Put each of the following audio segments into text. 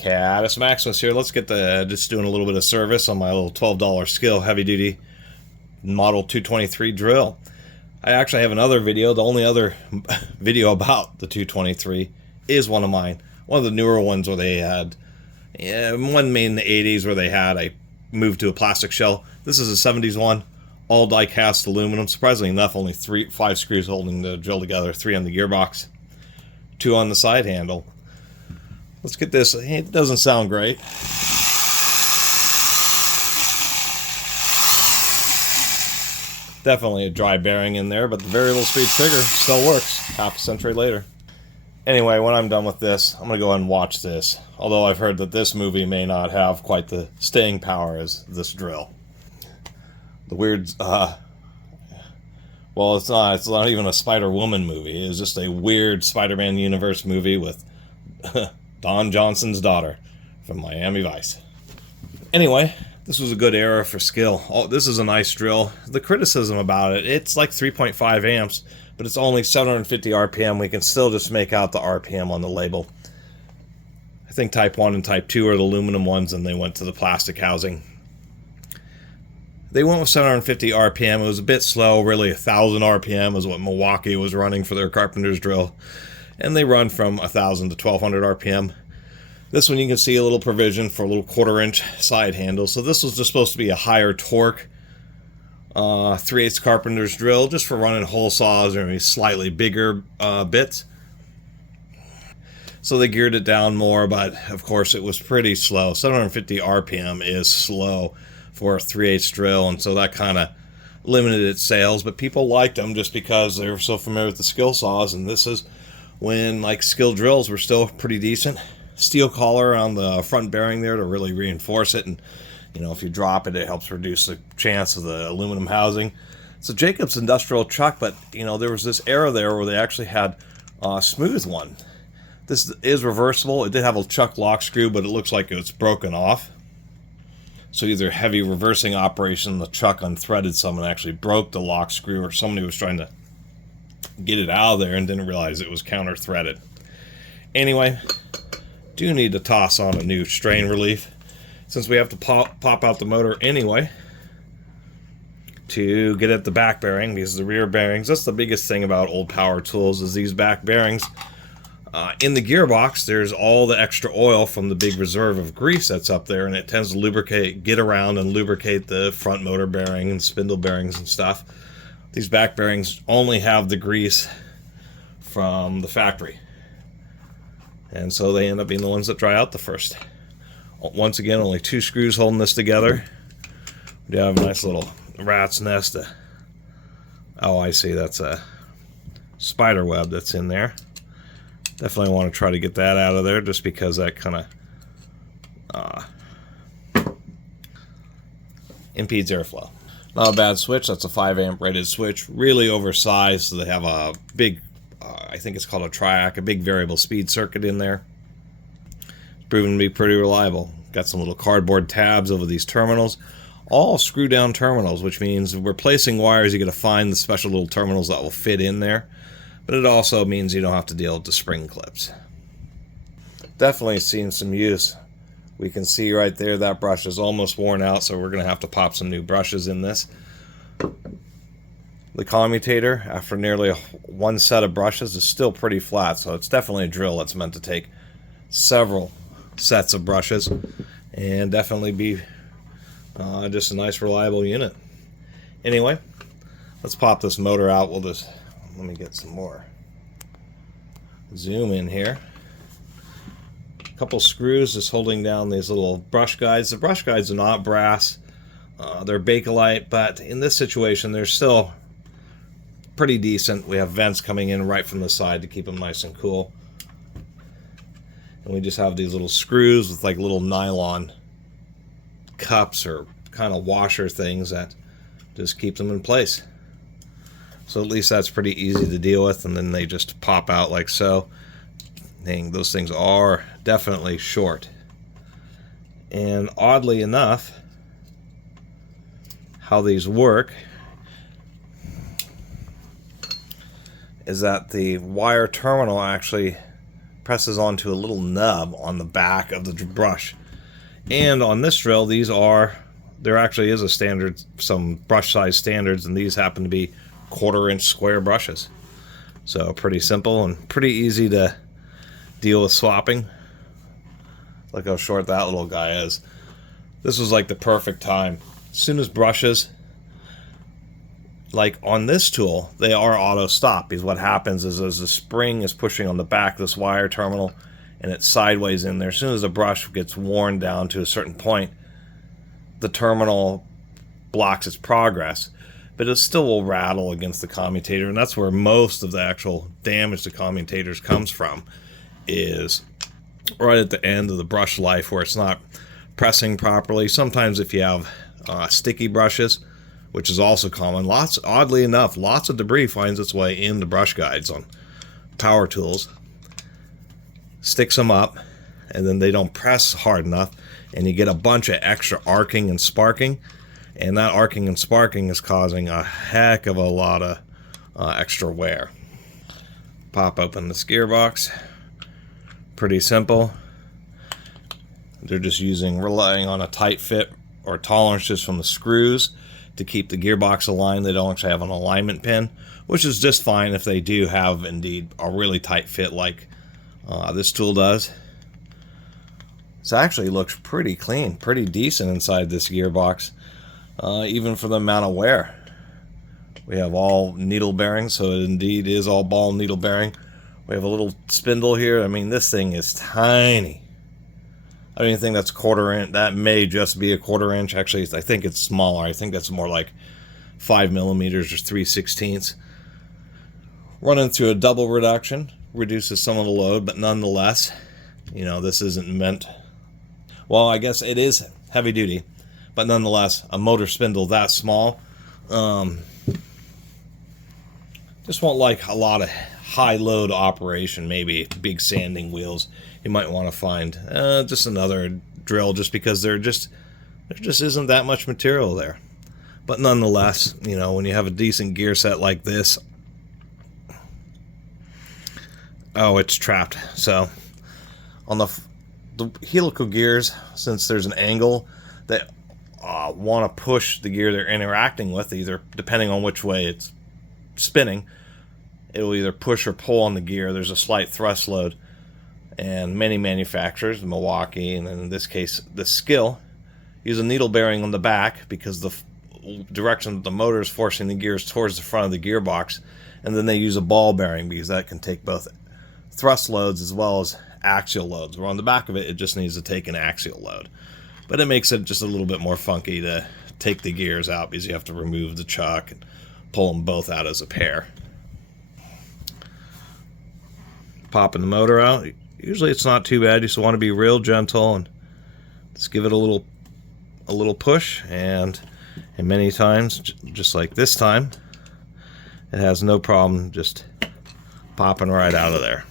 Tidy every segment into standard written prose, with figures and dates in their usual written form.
Catus Maximus here. Let's get the just doing a little bit of service on my little $12 Skil heavy duty model 223 drill. I actually have another video. The only other video about the 223 is one of mine. One of the newer ones where they had one made in the 80s where they had a moved to a plastic shell. This is a 70s one, all die cast aluminum. Surprisingly enough, only 5 screws holding the drill together, 3 on the gearbox, 2 on the side handle. Let's get this. It doesn't sound great. Definitely a dry bearing in there, but the variable speed trigger still works half a century later. Anyway, when I'm done with this, I'm going to go ahead and watch this. Although I've heard that this movie may not have quite the staying power as this drill. The weird, well, it's not even a Spider-Woman movie. It's just a weird Spider-Man universe movie with Don Johnson's daughter from Miami Vice. Anyway, this was a good era for Skil. Oh, this is a nice drill. The criticism about it, it's like 3.5 amps, but it's only 750 RPM. We can still just make out the RPM on the label. I think Type 1 and Type 2 are the aluminum ones, and they went to the plastic housing. They went with 750 RPM. It was a bit slow. Really, 1,000 RPM is what Milwaukee was running for their carpenter's drill. And they run from 1,000 to 1,200 RPM. This one you can see a little provision for a little 1/4-inch side handle. So this was just supposed to be a higher torque 3/8 carpenter's drill, just for running hole saws or maybe slightly bigger bits. So they geared it down more, but of course it was pretty slow. 750 RPM is slow for a 3/8 drill, and so that kind of limited its sales. But people liked them just because they were so familiar with the Skil saws, and this is when like Skil drills were still pretty decent. Steel collar on the front bearing there to really reinforce it, and you know, if you drop it, it helps reduce the chance of the aluminum housing. It's a Jacobs industrial chuck, but you know, there was this era there where they actually had a smooth one. This is reversible. It did have a chuck lock screw, but it looks like it's broken off. So either heavy reversing operation, the chuck unthreaded some and actually broke the lock screw, or somebody was trying to get it out of there and didn't realize it was counter threaded. Anyway, do need to toss on a new strain relief since we have to pop out the motor anyway to get at the back bearing, because the rear bearings, that's the biggest thing about old power tools, is these back bearings. In the gearbox, there's all the extra oil from the big reserve of grease that's up there, and it tends to lubricate, get around and lubricate the front motor bearing and spindle bearings and stuff. These back bearings only have the grease from the factory, and so they end up being the ones that dry out the first. Once again, only 2 screws holding this together. We do have a nice little rat's nest. Oh, I see, that's a spider web that's in there. Definitely want to try to get that out of there, just because that kind of impedes airflow. Not a bad switch. That's a 5 amp rated switch. Really oversized, so they have a big, I think it's called a triac, a big variable speed circuit in there. It's proven to be pretty reliable. Got some little cardboard tabs over these terminals. All screw down terminals, which means if we're placing wires, you got to find the special little terminals that will fit in there. But it also means you don't have to deal with the spring clips. Definitely seen some use. We can see right there that brush is almost worn out, so we're going to have to pop some new brushes in this. The commutator, after nearly one set of brushes, is still pretty flat, so it's definitely a drill that's meant to take several sets of brushes and definitely be just a nice reliable unit. Anyway, let's pop this motor out. We'll just, let me get some more zoom in here. A couple screws just holding down these little brush guides. The brush guides are not brass, they're Bakelite, but in this situation they're still pretty decent. We have vents coming in right from the side to keep them nice and cool, and we just have these little screws with like little nylon cups or kind of washer things that just keep them in place. So at least that's pretty easy to deal with, and then they just pop out like so. Dang, those things are definitely short. And oddly enough, how these work is that the wire terminal actually presses onto a little nub on the back of the brush. And on this drill, there actually is a standard, some brush size standards, and these happen to be 1/4 inch square brushes. So pretty simple and pretty easy to deal with swapping. Look how short that little guy is. This was like the perfect time. As soon as brushes, like on this tool, they are auto stop, because what happens is as the spring is pushing on the back of this wire terminal and it's sideways in there, as soon as the brush gets worn down to a certain point, the terminal blocks its progress, but it still will rattle against the commutator, and that's where most of the actual damage to commutators comes from, is right at the end of the brush life where it's not pressing properly. Sometimes if you have sticky brushes, which is also common, oddly enough, lots of debris finds its way into brush guides on power tools, sticks them up, and then they don't press hard enough, and you get a bunch of extra arcing and sparking, and that arcing and sparking is causing a heck of a lot of extra wear. Pop open this gearbox. Pretty simple. They're just relying on a tight fit or tolerances from the screws to keep the gearbox aligned. They don't actually have an alignment pin, which is just fine if they do have indeed a really tight fit like this tool does. This actually looks pretty clean, pretty decent inside this gearbox, even for the amount of wear. We have all needle bearings, so it indeed is all ball needle bearing. We have a little spindle here. I mean, this thing is tiny. I don't even think that's 1/4 inch. That may just be a 1/4 inch. Actually, I think it's smaller. I think that's more like 5 millimeters or 3/16. Running through a double reduction reduces some of the load, but nonetheless, you know, this isn't meant... Well, I guess it is heavy duty, but nonetheless, a motor spindle that small just won't like a lot of high load operation. Maybe big sanding wheels, you might want to find just another drill, just because there just isn't that much material there. But nonetheless, you know, when you have a decent gear set like this, oh, it's trapped. So on the helical gears, since there's an angle, they want to push the gear they're interacting with, either depending on which way it's spinning, it will either push or pull on the gear. There's a slight thrust load, and many manufacturers, Milwaukee, and in this case the Skil, use a needle bearing on the back because the direction that the motor is forcing the gears towards the front of the gearbox, and then they use a ball bearing because that can take both thrust loads as well as axial loads. Where on the back of it, it just needs to take an axial load, but it makes it just a little bit more funky to take the gears out because you have to remove the chuck and pull them both out as a pair. Popping the motor out, usually it's not too bad. You just want to be real gentle and just give it a little push, and many times, just like this time, it has no problem just popping right out of there.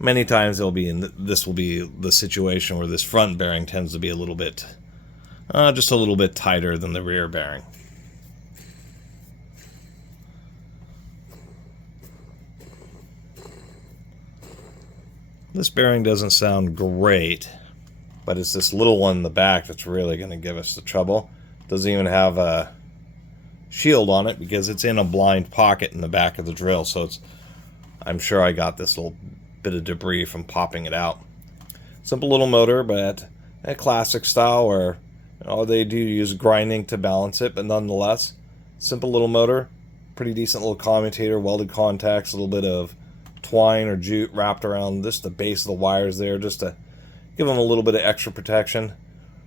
Many times this will be the situation where this front bearing tends to be a little bit, just a little bit tighter than the rear bearing. This bearing doesn't sound great, but it's this little one in the back that's really going to give us the trouble. Doesn't even have a shield on it because it's in a blind pocket in the back of the drill, so I'm sure I got this little bit of debris from popping it out. Simple little motor, but a classic style where, you know, they do use grinding to balance it, but nonetheless, simple little motor, pretty decent little commutator, welded contacts, a little bit of twine or jute wrapped around just the base of the wires there, just to give them a little bit of extra protection.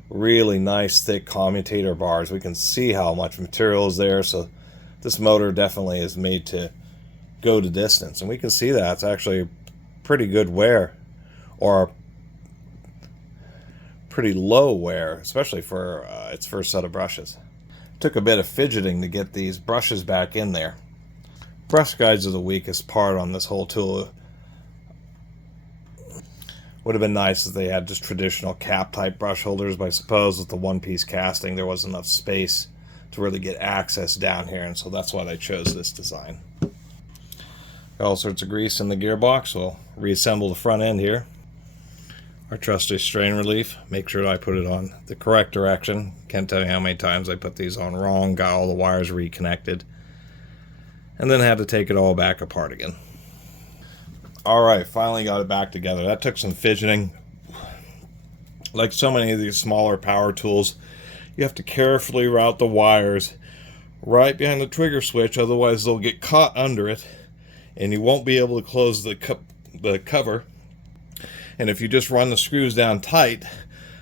Really nice thick commutator bars. We can see how much material is there, so this motor definitely is made to go to distance, and we can see that it's actually pretty good wear, or pretty low wear, especially for its first set of brushes. Took a bit of fidgeting to get these brushes back in there. Brush guides are the weakest part on this whole tool. Would have been nice if they had just traditional cap type brush holders, but I suppose with the one-piece casting there wasn't enough space to really get access down here, and so that's why they chose this design. Got all sorts of grease in the gearbox. We'll reassemble the front end here. Our trusty strain relief. Make sure that I put it on the correct direction. Can't tell you how many times I put these on wrong. Got all the wires reconnected. And then had to take it all back apart again. Alright, finally got it back together. That took some fidgeting. Like so many of these smaller power tools, you have to carefully route the wires right behind the trigger switch, otherwise they'll get caught under it and you won't be able to close the cover. And if you just run the screws down tight,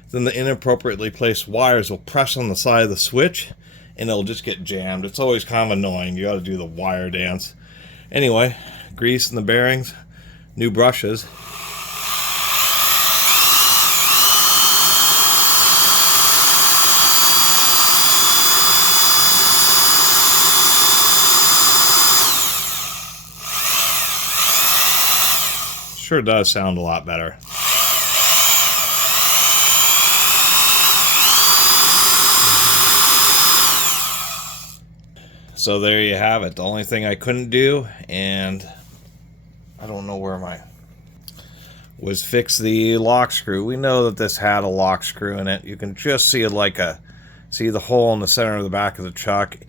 then the inappropriately placed wires will press on the side of the switch and it'll just get jammed. It's always kind of annoying. You got to do the wire dance. Anyway, grease in the bearings, new brushes. Sure does sound a lot better. So there you have it. The only thing I couldn't do, and I don't know where was fix the lock screw. We know that this had a lock screw in it. You can just see it see the hole in the center of the back of the chuck.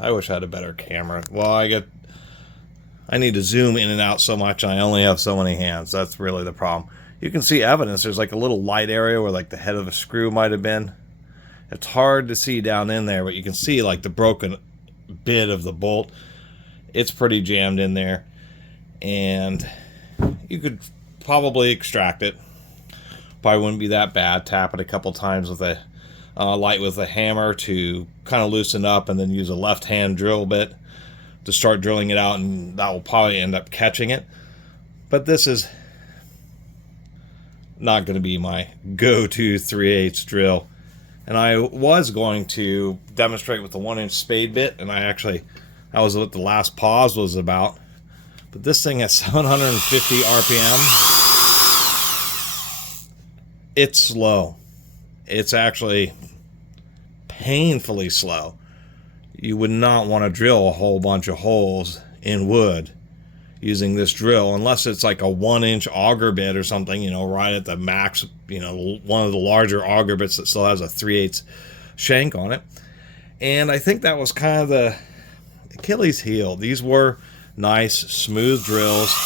I wish I had a better camera. Well, I need to zoom in and out so much, and I only have so many hands. That's really the problem. You can see evidence. There's like a little light area where like the head of a screw might have been. It's hard to see down in there, but you can see like the broken bit of the bolt. It's pretty jammed in there, and you could probably extract it. Probably wouldn't be that bad. Tap it a couple times with a light with a hammer to kind of loosen up, and then use a left hand drill bit to start drilling it out, and that will probably end up catching it. But this is not going to be my go-to 3/8 drill, and I was going to demonstrate with the 1-inch spade bit, and that was what the last pause was about. But this thing at 750 RPM, it's slow. It's actually painfully slow. You would not want to drill a whole bunch of holes in wood using this drill, unless it's like a 1-inch auger bit or something, right at the max, one of the larger auger bits that still has a 3/8 shank on it. And I think that was kind of the Achilles heel. These were nice, smooth drills.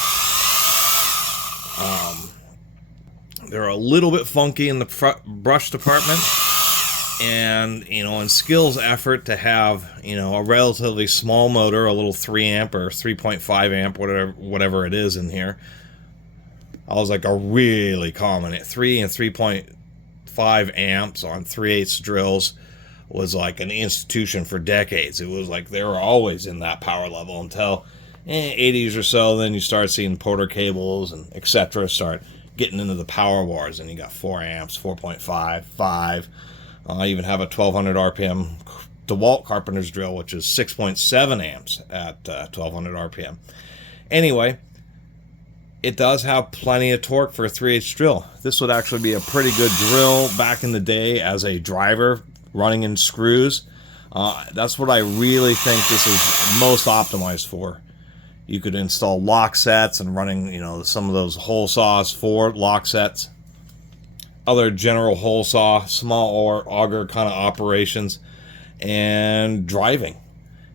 They're a little bit funky in the brush department, and in Skil's effort to have a relatively small motor, a little 3 amp or 3.5 amp, whatever it is in here, I was like a really common at 3 and 3.5 amps on 3/8 drills was like an institution for decades. It was like they were always in that power level until 80s or so. Then you start seeing Porter cables and etc. start getting into the power wars, and you got 4 amps, 4.5, 5. I even have a 1200 RPM DeWalt Carpenter's drill, which is 6.7 amps at 1200 RPM. Anyway, it does have plenty of torque for a 3/8 drill. This would actually be a pretty good drill back in the day as a driver running in screws. That's what I really think this is most optimized for. You could install lock sets and running, some of those hole saws for lock sets. Other general hole saw, small or auger kind of operations, and driving.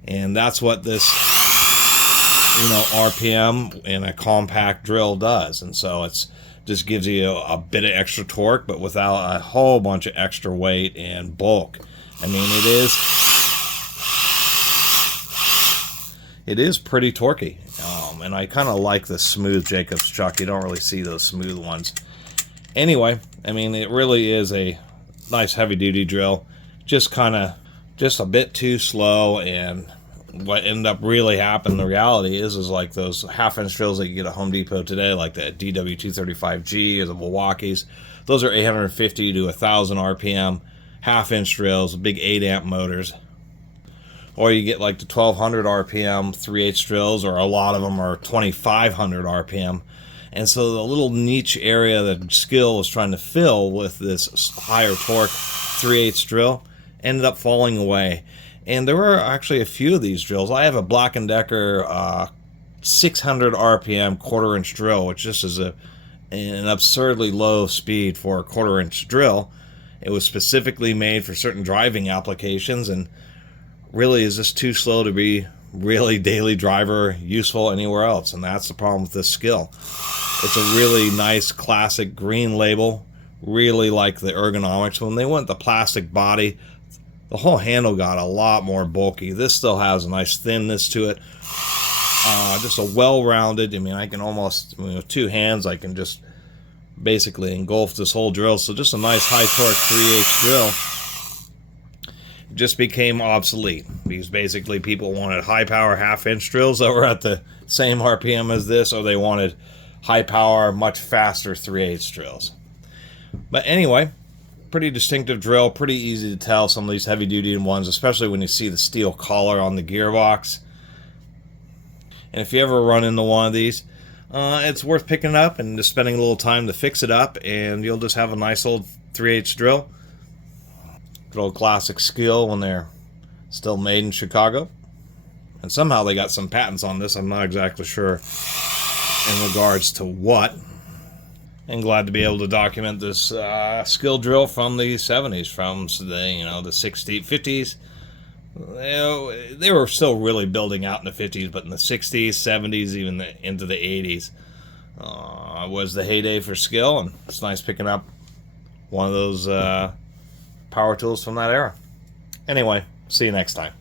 And that's what this, RPM in a compact drill does. And so it's just gives you a bit of extra torque, but without a whole bunch of extra weight and bulk. I mean, it is pretty torquey. And I kind of like the smooth Jacobs chuck. You don't really see those smooth ones. Anyway, I mean, it really is a nice heavy-duty drill. Just a bit too slow, and what ended up really happening, the reality is like those half-inch drills that you get at Home Depot today, like the DW235G or the Milwaukees. Those are 850 to 1,000 RPM half-inch drills, big 8-amp motors. Or you get like the 1,200 RPM 3/8 drills, or a lot of them are 2,500 RPM. And so the little niche area that Skil was trying to fill with this higher torque 3/8 drill ended up falling away. And there were actually a few of these drills. I have a Black & Decker 600 RPM quarter-inch drill, which just is an absurdly low speed for a quarter-inch drill. It was specifically made for certain driving applications, and really is just too slow to be really daily driver useful anywhere else. And that's the problem with this Skil. It's a really nice classic green label. Really like the ergonomics. When they went the plastic body, the whole handle got a lot more bulky. This still has a nice thinness to it. Just a well-rounded, I mean, I can almost, with two hands, I can just basically engulf this whole drill. So just a nice high torque 3/8 drill. It just became obsolete because basically people wanted high power half-inch drills that were at the same RPM as this, or they wanted high power, much faster 3/8 drills. But anyway, pretty distinctive drill, pretty easy to tell some of these heavy duty ones, especially when you see the steel collar on the gearbox. And if you ever run into one of these, it's worth picking it up and just spending a little time to fix it up, and you'll just have a nice old 3/8 drill. Good old classic Skil when they're still made in Chicago. And somehow they got some patents on this. I'm not exactly sure in regards to what. And glad to be able to document this Skil drill from the 70s, from the 60s, 50s. They were still really building out in the 50s, but in the 60s, 70s, even into the 80s was the heyday for Skil, and it's nice picking up one of those power tools from that era. Anyway, see you next time.